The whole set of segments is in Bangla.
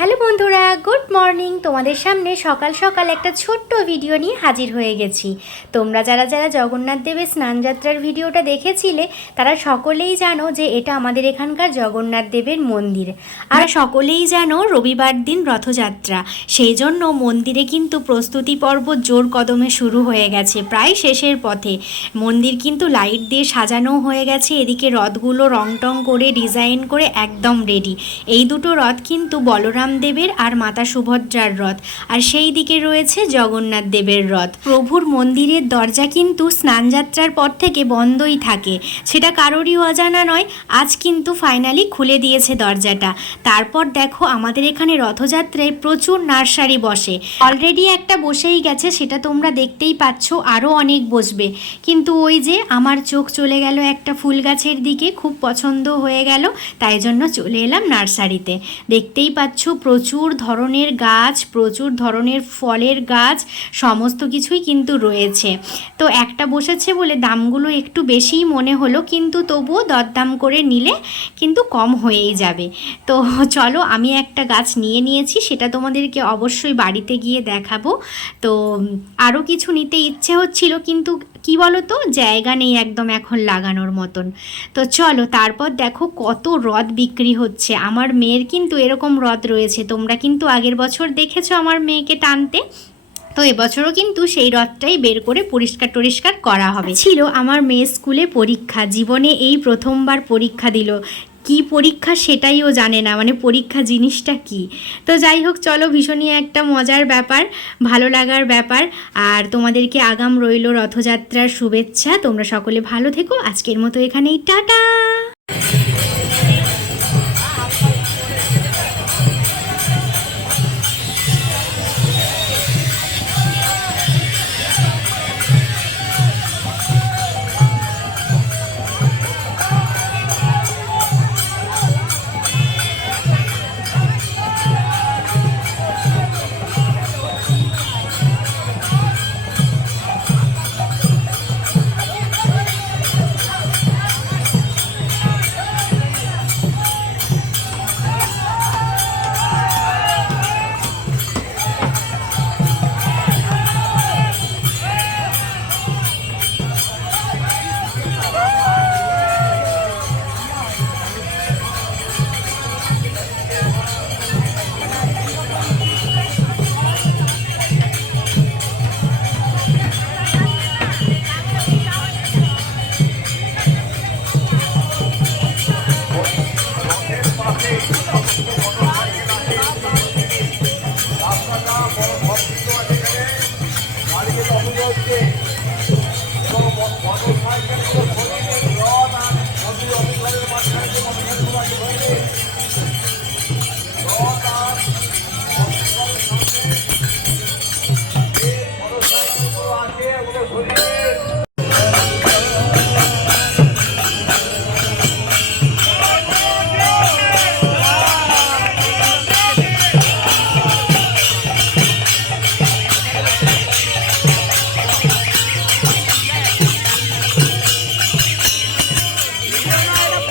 হ্যালো বন্ধুরা, গুড মর্নিং। তোমাদের সামনে সকাল সকাল একটা ছোট্ট ভিডিও নিয়ে হাজির হয়ে গেছি। তোমরা যারা যারা জগন্নাথ দেবের স্নানযাত্রার ভিডিওটা দেখেছিলে তারা সকলেই জানো যে এটা আমাদের এখানকার জগন্নাথ দেবের মন্দির। আর সকলেই জানো রবিবার দিন রথযাত্রা, সেই জন্য মন্দিরে কিন্তু প্রস্তুতি পর্ব জোর কদমে শুরু হয়ে গেছে, প্রায় শেষের পথে। মন্দির কিন্তু লাইট দিয়ে সাজানো হয়ে গেছে, এদিকে রথগুলো রং টং করে ডিজাইন করে একদম রেডি। এই দুটো রথ কিন্তু বলরাম দেবের আর মাতা সুভদ্রার রথ, আর সেই দিকে রয়েছে জগন্নাথ দেবের রথ। প্রভুর মন্দিরের দরজা কিন্তু স্নানযাত্রার পর থেকে বন্ধই থাকে, সেটা কারোরই অজানা নয়। আজ কিন্তু ফাইনালি খুলে দিয়েছে দরজাটা। তারপর দেখো আমাদের এখানে রথযাত্রায় প্রচুর নার্সারি বসে, অলরেডি একটা বসেই গেছে, সেটা তোমরা দেখতেই পাচ্ছ, আরও অনেক বসবে। কিন্তু ওই যে আমার চোখ চলে গেল একটা ফুল গাছের দিকে, খুব পছন্দ হয়ে গেল, তাই জন্য চলে এলাম নার্সারিতে। দেখতেই পাচ্ছ প্রচুর ধরনের গাছ, প্রচুর ধরনের ফলের গাছ, সমস্ত কিছুই কিন্তু রয়েছে। তো একটা বসেছে বলে দামগুলো একটু বেশিই মনে হলো, কিন্তু তবুও দরদাম করে নিলে কিন্তু কম হয়েই যাবে। তো চলো, আমি একটা গাছ নিয়ে নিয়েছি, সেটা তোমাদেরকে অবশ্যই বাড়িতে গিয়ে দেখাবো। তো আরও কিছু নিতে ইচ্ছে হচ্ছিল, কিন্তু কি বলো তো, জায়গা নেই একদম এখন লাগানোর মতন। তো চলো, তারপর দেখো কত রথ বিক্রি হচ্ছে। আমার মেয়ের কিন্তু এরকম রথ রয়েছে, তোমরা কিন্তু আগের বছর দেখেছো আমার মেয়েকে টানতে। তো এবছরও কিন্তু সেই রথটাই বের করে পরিষ্কার করা হবে। ছিল আমার মেয়ে স্কুলে পরীক্ষা, জীবনে এই প্রথমবার পরীক্ষা দিল। কি পরীক্ষা সেটাই ও জানে না, মানে পরীক্ষা জিনিসটা কি। তো যাই হোক, চলো, ভীষণই একটা মজার ব্যাপার, ভালো লাগার ব্যাপার। আর তোমাদেরকে আগাম রইল রথযাত্রার শুভেচ্ছা। তোমরা সকলে ভালো থেকো, আজকের মতো এখানেই টাটা।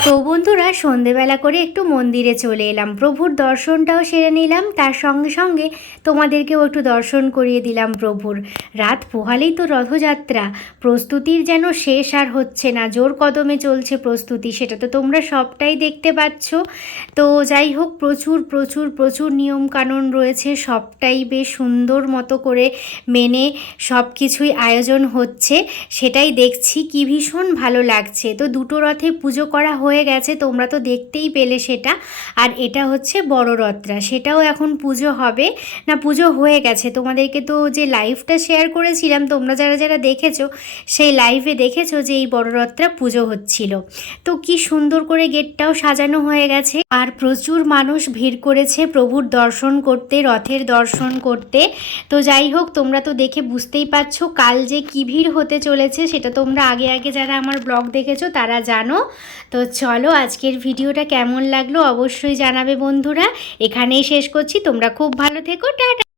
তো বন্ধুরা, সন্ধেবেলা করে একটু মন্দিরে চলে এলাম, প্রভুর দর্শনটাও সেরে নিলাম, তার সঙ্গে সঙ্গে তোমাদেরকেও একটু দর্শন করিয়ে দিলাম প্রভুর। রাত পোহালেই তো রথযাত্রা, প্রস্তুতির যেন শেষ আর হচ্ছে না, জোর কদমে চলছে প্রস্তুতি, সেটা তো তোমরা সবটাই দেখতে পাচ্ছ। তো যাই হোক, প্রচুর প্রচুর প্রচুর নিয়মকানুন রয়েছে, সবটাই বেশ সুন্দর মতো করে মেনে সব কিছুই আয়োজন হচ্ছে, সেটাই দেখছি, কি ভীষণ ভালো লাগছে। তো দুটো রথে পুজো করা হয়ে গেছে, তোমরা তো দেখতেই পেলে সেটা। আর এটা হচ্ছে বড় রথটা, সেটাও এখন পুজো হবে, না পুজো হয়ে গেছে। তোমাদেরকে তো যে লাইভটা শেয়ার করেছিলাম, তোমরা যারা যারা দেখেছো সেই লাইভে দেখেছো যে এই বড় রথটা পুজো হচ্ছিল। তো কি সুন্দর করে গেটটাও সাজানো হয়ে গেছে, আর প্রচুর মানুষ ভিড় করেছে প্রভুর দর্শন করতে, রথের দর্শন করতে। তো যাই হোক, তোমরা তো দেখে বুঝতেই পারছো কাল যে কি ভিড় হতে চলেছে, সেটা তোমরা আগে আগে যারা আমার ব্লগ দেখেছো তারা জানো। তো চলো, আজকের ভিডিওটা কেমন লাগলো অবশ্যই জানাবে বন্ধুরা। এখানেই শেষ করছি, তোমরা খুব ভালো থেকো, টাটা।